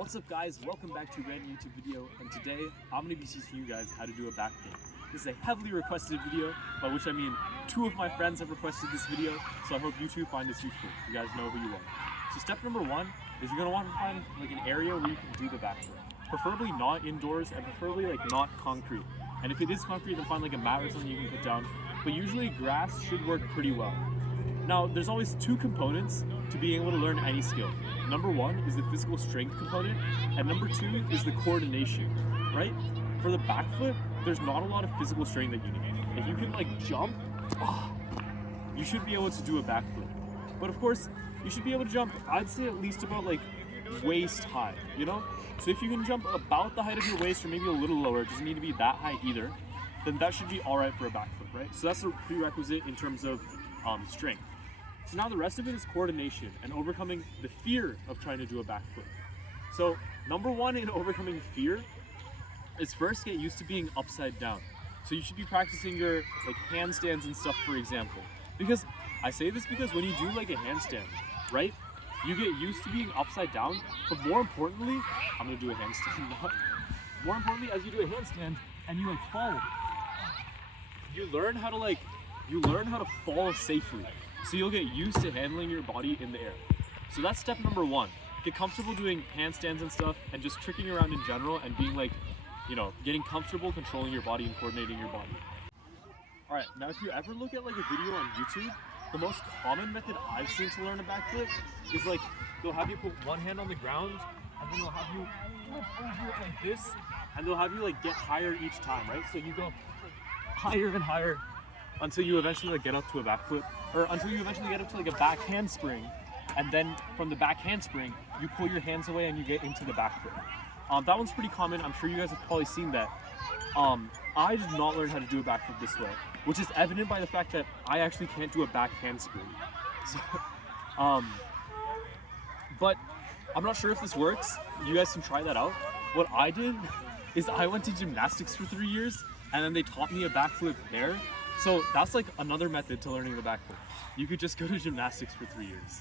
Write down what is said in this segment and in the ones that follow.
What's up guys, welcome back to a brand new YouTube video, and today I'm going to be teaching you guys how to do a backflip. This is a heavily requested video, by which I mean 2 of my friends have requested this video, so I hope you two find this useful. You guys know who you are. So step number 1 is you're going to want to find like an area where you can do the backflip. Preferably not indoors and preferably like not concrete. And if it is concrete, then find like a mat or something you can put down, but usually grass should work pretty well. Now, there's always 2 components to being able to learn any skill. Number 1 is the physical strength component, and number 2 is the coordination, right? For the backflip, there's not a lot of physical strength that you need. If you can like jump, you should be able to do a backflip. But of course, you should be able to jump, I'd say at least about like waist high, you know? So if you can jump about the height of your waist or maybe a little lower, it doesn't need to be that high either, then that should be all right for a backflip, right? So that's a prerequisite in terms of strength. So now the rest of it is coordination and overcoming the fear of trying to do a backflip. So number 1 in overcoming fear is first get used to being upside down. So you should be practicing your like handstands and stuff, for example. Because I say this because when you do like a handstand, right? You get used to being upside down, but more importantly, I'm gonna do a handstand. More importantly, as you do a handstand and you like fall, you learn how to fall safely. So you'll get used to handling your body in the air. So that's step number 1. Get comfortable doing handstands and stuff and just tricking around in general and being like, you know, getting comfortable controlling your body and coordinating your body. Alright, now if you ever look at like a video on YouTube, the most common method I've seen to learn a backflip is like, they'll have you put one hand on the ground and then they'll have you over it like this, and they'll have you like get higher each time, right? So you go higher and higher until you eventually like get up to a backflip, or until you eventually get up to like a back handspring, and then from the back handspring you pull your hands away and you get into the backflip. That one's pretty common. I'm sure you guys have probably seen that. I did not learn how to do a backflip this way, which is evident by the fact that I actually can't do a back handspring. So, but I'm not sure if this works. You guys can try that out. What I did is I went to gymnastics for 3 years, and then they taught me a backflip there. So that's like another method to learning the backflip. You could just go to gymnastics for 3 years.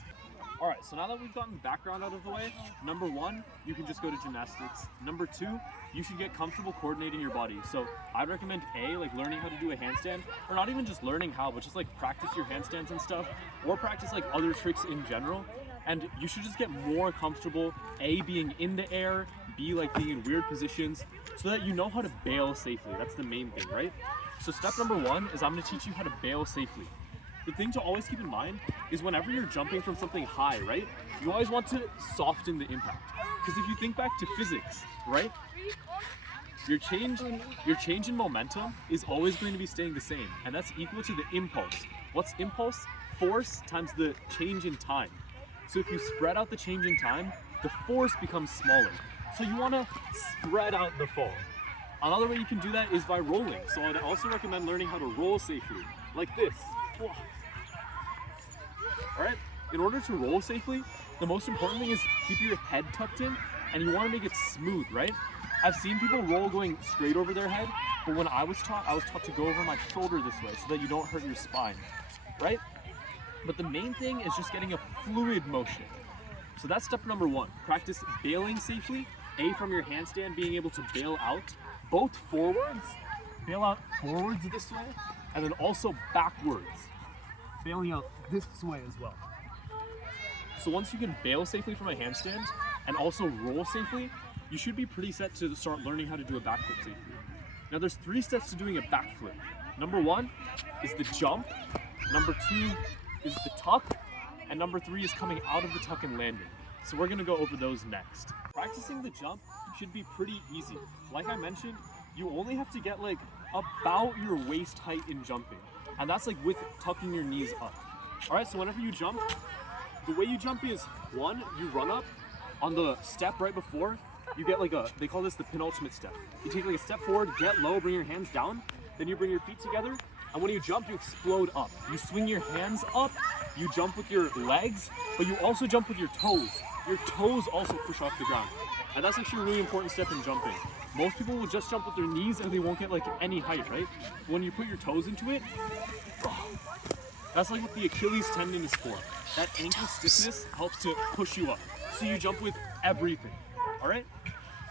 Alright, so now that we've gotten the background out of the way, number 1, you can just go to gymnastics. Number 2, you should get comfortable coordinating your body. So I'd recommend A, like learning how to do a handstand, or not even just learning how, but just like practice your handstands and stuff, or practice like other tricks in general. And you should just get more comfortable, A, being in the air, B, like being in weird positions, so that you know how to bail safely. That's the main thing, right? So step number 1 is I'm going to teach you how to bail safely. The thing to always keep in mind is whenever you're jumping from something high, right, you always want to soften the impact. Because if you think back to physics, right, your change in momentum is always going to be staying the same, and that's equal to the impulse. What's impulse? Force times the change in time. So if you spread out the change in time, the force becomes smaller. So you want to spread out the fall. Another way you can do that is by rolling. So I'd also recommend learning how to roll safely, like this. Alright, in order to roll safely, the most important thing is keep your head tucked in, and you want to make it smooth, right? I've seen people roll going straight over their head, but when I was taught to go over my shoulder this way so that you don't hurt your spine, right? But the main thing is just getting a fluid motion. So that's step number 1. Practice bailing safely. A, from your handstand, being able to bail out both forwards, bail out forwards this way, and then also backwards, bailing out this way as well. So once you can bail safely from a handstand and also roll safely, you should be pretty set to start learning how to do a backflip safely. Now there's 3 steps to doing a backflip. Number 1 is the jump, number 2 is the tuck, and number 3 is coming out of the tuck and landing. So we're gonna go over those next. Practicing the jump should be pretty easy. Like I mentioned, you only have to get like about your waist height in jumping. And that's like with tucking your knees up. Alright, so whenever you jump, the way you jump is 1, you run up. On the step right before, you get like they call this the penultimate step. You take like a step forward, get low, bring your hands down, then you bring your feet together, and when you jump, you explode up. You swing your hands up, you jump with your legs, but you also jump with your toes. Your toes also push off the ground. And that's actually a really important step in jumping. Most people will just jump with their knees and they won't get like any height, right? When you put your toes into it, that's like what the Achilles tendon is for. That ankle stiffness helps to push you up. So you jump with everything. all right?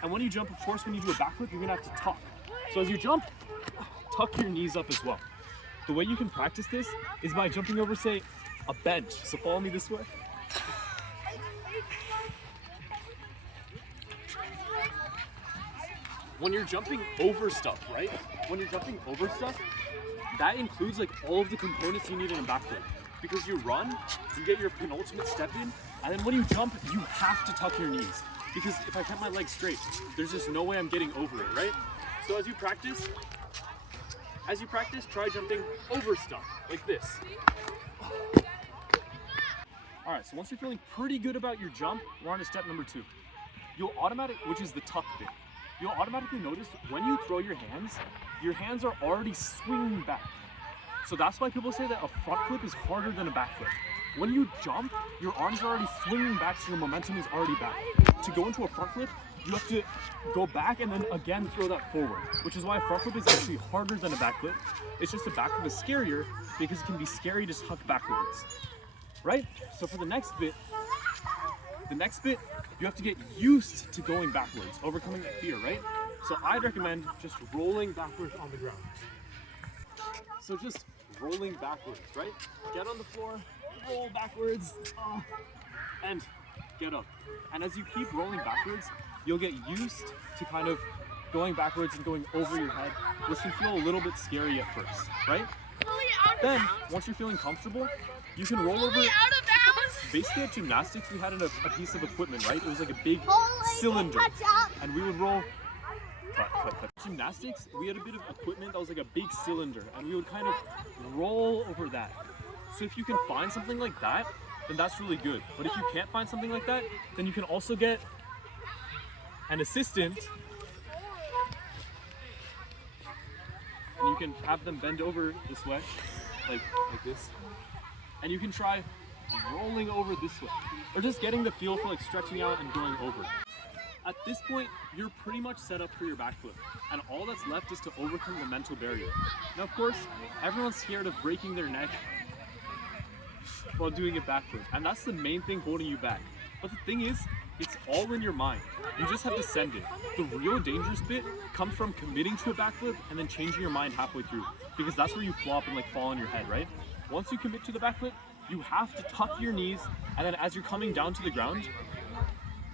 And when you jump, of course, when you do a backflip, you're gonna have to tuck. So as you jump, tuck your knees up as well. The way you can practice this is by jumping over, say, a bench. So follow me this way. When you're jumping over stuff, right? When you're jumping over stuff, that includes like all of the components you need in a backflip. Because you run, you get your penultimate step in, and then when you jump, you have to tuck your knees. Because if I kept my legs straight, there's just no way I'm getting over it, right? So as you practice, try jumping over stuff, like this. All right, so once you're feeling pretty good about your jump, we're on to step number 2. Which is the tuck bit. You'll automatically notice when you throw your hands are already swinging back. So that's why people say that a front flip is harder than a back flip. When you jump, your arms are already swinging back, so your momentum is already back. To go into a front flip, you have to go back and then again throw that forward, which is why a front flip is actually harder than a back flip. It's just a back flip is scarier because it can be scary to tuck backwards, right? So for the next bit, you have to get used to going backwards, overcoming that fear, right? So I'd recommend just rolling backwards on the ground. So just rolling backwards, right? Get on the floor, roll backwards, and get up. And as you keep rolling backwards, you'll get used to kind of going backwards and going over your head, which can feel a little bit scary at first, right? Then, once you're feeling comfortable, you can roll over. Basically at gymnastics, we had a piece of equipment, right? It was like a big cylinder, and we would roll. Gymnastics, we had a bit of equipment that was like a big cylinder, and we would kind of roll over that. So if you can find something like that, then that's really good. But if you can't find something like that, then you can also get an assistant, and you can have them bend over this way, like this, and you can try rolling over this way, or just getting the feel for like stretching out and going over. At this point, you're pretty much set up for your backflip, and all that's left is to overcome the mental barrier. Now, of course, everyone's scared of breaking their neck while doing a backflip, and that's the main thing holding you back. But the thing is, it's all in your mind. You just have to send it. The real dangerous bit comes from committing to a backflip and then changing your mind halfway through, because that's where you flop and like fall on your head, right? Once you commit to the backflip, you have to tuck your knees, and then as you're coming down to the ground,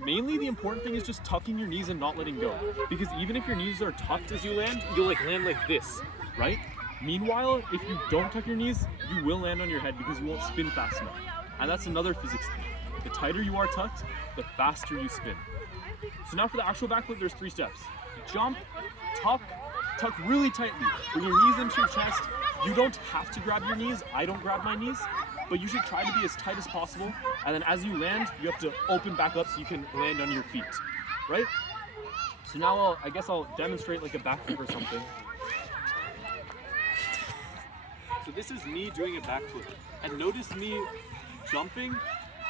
mainly the important thing is just tucking your knees and not letting go. Because even if your knees are tucked as you land, you'll like land like this, right? Meanwhile, if you don't tuck your knees, you will land on your head because you won't spin fast enough. And that's another physics thing. The tighter you are tucked, the faster you spin. So now for the actual backflip, there's 3 steps. Jump, tuck really tightly. Bring your knees into your chest. You don't have to grab your knees. I don't grab my knees. But you should try to be as tight as possible, and then as you land, you have to open back up so you can land on your feet, right? So now I guess I'll demonstrate like a backflip or something. So this is me doing a backflip, and notice me jumping,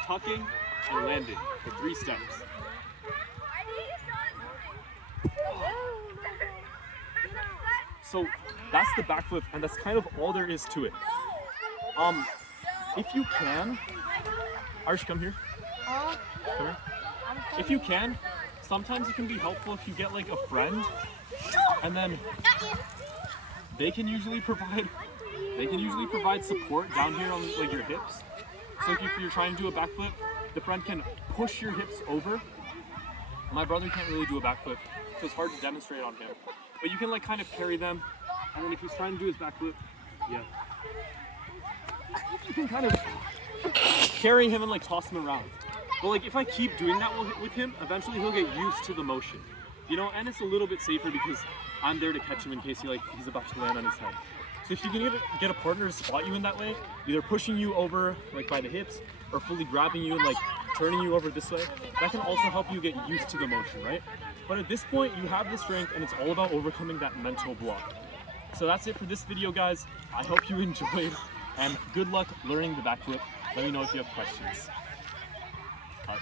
tucking, and landing for 3 steps. So that's the backflip, and that's kind of all there is to it. If you can, Arsh, come here. Come here. If you can, sometimes it can be helpful if you get like a friend, and then they can usually provide support down here on like your hips. So if you're trying to do a backflip, the friend can push your hips over. My brother can't really do a backflip, so it's hard to demonstrate on him. But you can like kind of carry them, and then if he's trying to do his backflip, yeah, you can kind of carry him and like toss him around. But like if I keep doing that with him, eventually he'll get used to the motion, you know, and it's a little bit safer because I'm there to catch him in case he's about to land on his head. So if you can get a partner to spot you in that way, either pushing you over like by the hips or fully grabbing you and like turning you over this way, that can also help you get used to the motion, right? But at this point, you have the strength, and it's all about overcoming that mental block. So that's it for this video, guys. I hope you enjoyed, and good luck learning the backflip. Let me know if you have questions. Cut.